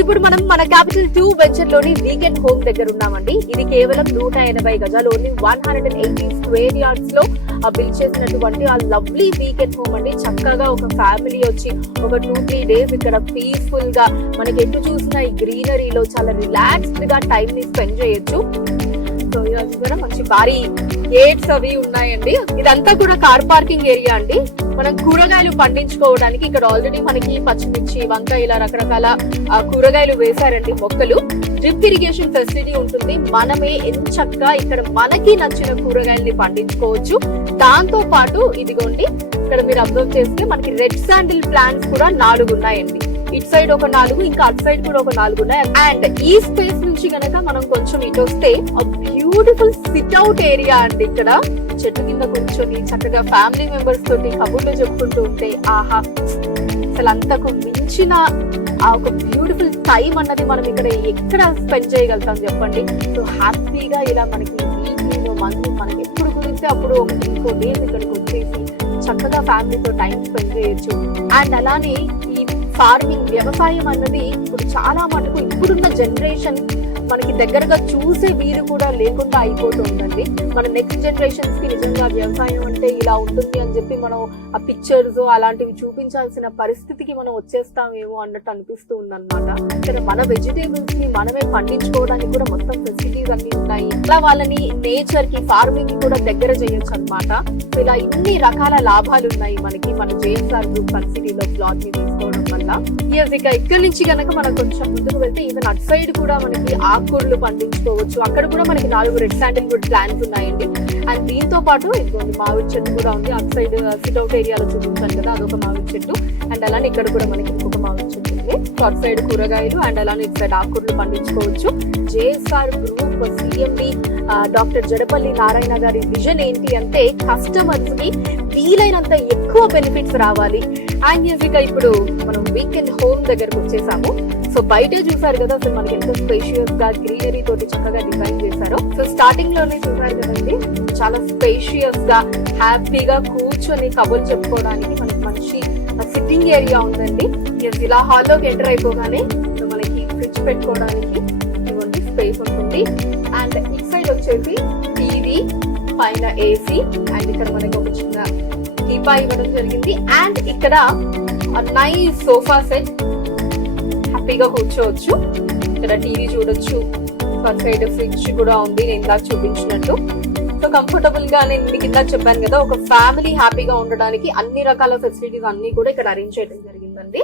ఇప్పుడు మనం మన క్యాపిటల్ 2 వెంచర్ లోని వీకెండ్ హోమ్ దగ్గర ఉన్నామండి. ఇది కేవలం 180 గజాలు, ఓన్లీ 180 స్క్వేర్ యార్డ్స్ లో బిల్డ్ చేసినటువంటి ఆ లవ్లీ వీకెండ్ హోమ్ అండి. చక్కగా ఒక ఫ్యామిలీ వచ్చి ఒక 2-3 డేస్ ఇక్కడ పీస్ఫుల్ గా మనకి ఎటు చూసిన ఈ గ్రీనరీలో చాలా రిలాక్స్డ్ గా టైం ని స్పెండ్ చేయొచ్చు. సో ఇది కూడా మంచి భారీ గేట్స్ అవి ఉన్నాయండి. ఇదంతా కూడా కార్ పార్కింగ్ ఏరియా అండి. మనం కూరగాయలు పండించుకోవడానికి ఇక్కడ ఆల్రెడీ మనకి పచ్చిమిర్చి, వంకాయ ఇలా రకరకాల కూరగాయలు వేశారండి మొక్కలు. డ్రిప్ ఇరిగేషన్ ఫెసిలిటీ ఉంటుంది. మనమే ఎంచక్కా ఇక్కడ మనకి నచ్చిన కూరగాయల్ని పండించుకోవచ్చు. దాంతో పాటు ఇదిగోండి ఇక్కడ మీరు అబ్జర్వ్ చేస్తే మనకి రెడ్ శాండిల్ ప్లాంట్స్ కూడా 4 ఉన్నాయండి. ఇటు సైడ్ ఒక 4, ఇంకా అటు సైడ్ కూడా ఒక 4 ఉన్నాయి. అండ్ ఈ స్పేస్ నుంచి గనక మనం కొంచెం ఇటు వస్తే బ్యూటిఫుల్ సిట్ అవుట్ ఏరియా అండి. ఇక్కడ చెట్టు కింద కూర్చొని చక్కగా ఫ్యామిలీ మెంబర్స్ తోటి కబుర్లు చెప్పుకుంటూ ఉంటే ఆహా, అసలు అంతకు మించిన ఆ ఒక బ్యూటిఫుల్ టైం అన్నది మనం ఇక్కడ ఎక్కడ స్పెండ్ చేయగలుగుతాం చెప్పండి. సో హ్యాపీగా ఇలా మనకి వీక్లీ మంత్లీ మనకి ఎప్పుడు కుదిరితే అప్పుడు ఒక 3-4 డేస్ ఇక్కడికి వచ్చేసి చక్కగా ఫ్యామిలీతో టైం స్పెండ్ చేయొచ్చు. అండ్ అలానే ఈ ఫార్మింగ్ వ్యవసాయం అన్నది ఇప్పుడు చాలా మటుకు ఇప్పుడున్న జనరేషన్ మనకి దగ్గరగా చూసే వీరు కూడా లేకుండా అయిపోతుందండి. మన నెక్స్ట్ జనరేషన్స్ కి నిజంగా వ్యవసాయం అంటే ఇలా ఉంటుంది అని చెప్పి మనం ఆ పిక్చర్స్ అలాంటివి చూపించాల్సిన పరిస్థితికి మనం వచ్చేస్తామేమో అన్నట్టు అనిపిస్తూ ఉందన్నమాట. ఇక్కడ మన వెజిటేబుల్స్ ని మనమే పండించుకోవడానికి కూడా మొత్తం ఫెసిలిటీస్ అన్ని ఉన్నాయి. ఇలా వాళ్ళని నేచర్ కి ఫార్మింగ్ కి కూడా దగ్గర చేయొచ్చు అనమాట. సో ఇలా ఇన్ని రకాల లాభాలు ఉన్నాయి మనకి మన జేఎస్ఆర్ గ్రూప్ సన్ సిటీలో ప్లాట్ ని తీసుకోవడం వల్ల. ఇక ఇక్కడ నుంచి కనుక మనం కొంచెం ముందుకు వెళ్తే ఈవెన్ అటు సైడ్ కూడా మనకి ఆకుకూరలు పండించుకోవచ్చు. అక్కడ కూడా మనకి 4 రెడ్ శాండిల్ వుడ్ ప్లాంట్స్ ఉన్నాయండి. అండ్ దీంతో పాటు ఇదిగోండి మామిడి చెట్టు కూడా ఉంది. అటు సైడ్ సిట్అవుట్ ఏరియాలో చూపించాను కదా, అదొక మామిడి చెట్టు. అండ్ అలానే ఇక్కడ కూడా మనకి ఇంకొక మామిడి చెట్టు ఉంది. అటు సైడ్ కూరగాయలు అండ్ అలానే ఇటు సైడ్ ఆకుకూరలు పండించుకోవచ్చు. JSR group CMD doctor Jadapalli Narayana గారి విజన్ ఏంటి అంటే కస్టమర్స్ కి వీలైనంత ఎక్కువ బెనిఫిట్స్ రావాలి. అండ్ ఇక ఇప్పుడు మనం వీకెండ్ హోమ్ దగ్గరకు వచ్చేసాము. సో బయటే చూసారు కదా అసలు మనకి ఎంతో స్పేషియస్ గా గ్రీనరీ తోటి చక్కగా డిజైన్ చేశారు. సో స్టార్టింగ్ లోనే చూసారు కదండి, చాలా స్పేషియస్ గా హ్యాపీగా కూర్చొని కబుర్లు చెప్పుకోవడానికి మనకి మంచి సిట్టింగ్ ఏరియా ఉందండి. ఇలా హాల్లోకి ఎంటర్ అయిపోగానే మనకి ఫ్రిడ్జ్ పెట్టుకోవడానికి ఇవ్వండి స్పేస్ ఉంటుంది. అండ్ ఇటు సైడ్ వచ్చేసి టీవీ, పైన ఏసీ, అండ్ ఇక్కడ మనకి ఒక చిన్న టీపా ఇవ్వడం జరిగింది. అండ్ ఇక్కడ నైస్ సోఫా సెట్, హ్యాపీగా కూర్చోవచ్చు. ఇక్కడ టీవీ చూడొచ్చు. ఫర్ సైడ్ ఫ్రిడ్జ్ కూడా ఉంది నేను ఇందాక చూపించినట్టు. సో కంఫర్టబుల్ గా నేను మీకు ఇందాక చెప్పాను కదా, ఒక ఫ్యామిలీ హ్యాపీగా ఉండడానికి అన్ని రకాల ఫెసిలిటీస్ అన్ని కూడా ఇక్కడ అరేంజ్ చేయడం జరిగిందండి.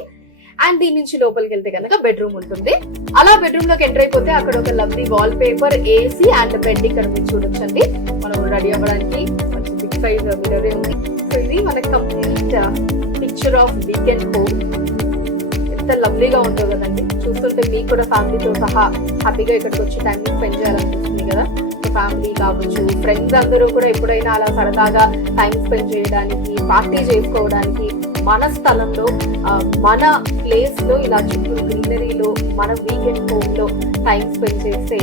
అండ్ దీని నుంచి లోపలికి వెళ్తే కనుక బెడ్రూమ్ ఉంటుంది. అలా బెడ్రూమ్ లోకి ఎంటర్ అయిపోతే అక్కడ ఒక lovely wall paper, AC and bed ఇక్కడ మీరు చూడొచ్చండి. మనం రెడీ అవ్వడానికి మంచి బిగ్ సైజ్ మిర్రర్ ఉంది. సో ఇది మన complete picture of weekend home. ఎంత లవ్లీగా ఉంటుందో కదండి, చూస్తుంటే మీకు కూడా ఫ్యామిలీతో సహా హ్యాపీగా ఇక్కడికి వచ్చి టైం స్పెండ్ చేయాలనిపిస్తుంది కదా. ఫ్యామిలీ కావచ్చు, ఫ్రెండ్స్ అందరూ కూడా ఎప్పుడైనా అలా సరదాగా టైం స్పెండ్ చేయడానికి, పార్టీ చేసుకోవడానికి మన స్థలంలో మన ప్లేస్ లో ఇలా చుట్టూ గ్రీనరీలో మన వీకెండ్ హోమ్ లో టైం స్పెండ్ చేస్తే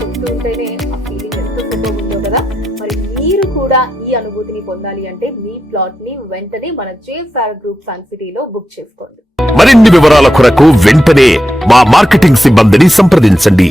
చెప్తూ ఉంటేనే ఆ ఫీలింగ్ ఎంత సూపర్ ఉందో కదా. మరి మీరు కూడా ఈ అనుభూతిని పొందాలి అంటే మీ ప్లాట్ ని వెంటనే మన జేఎస్ఆర్ గ్రూప్ సన్ సిటీలో బుక్ చేసుకోండి. మరిన్ని వివరాల కొరకు వెంటనే మా మార్కెటింగ్ సిబ్బందిని సంప్రదించండి.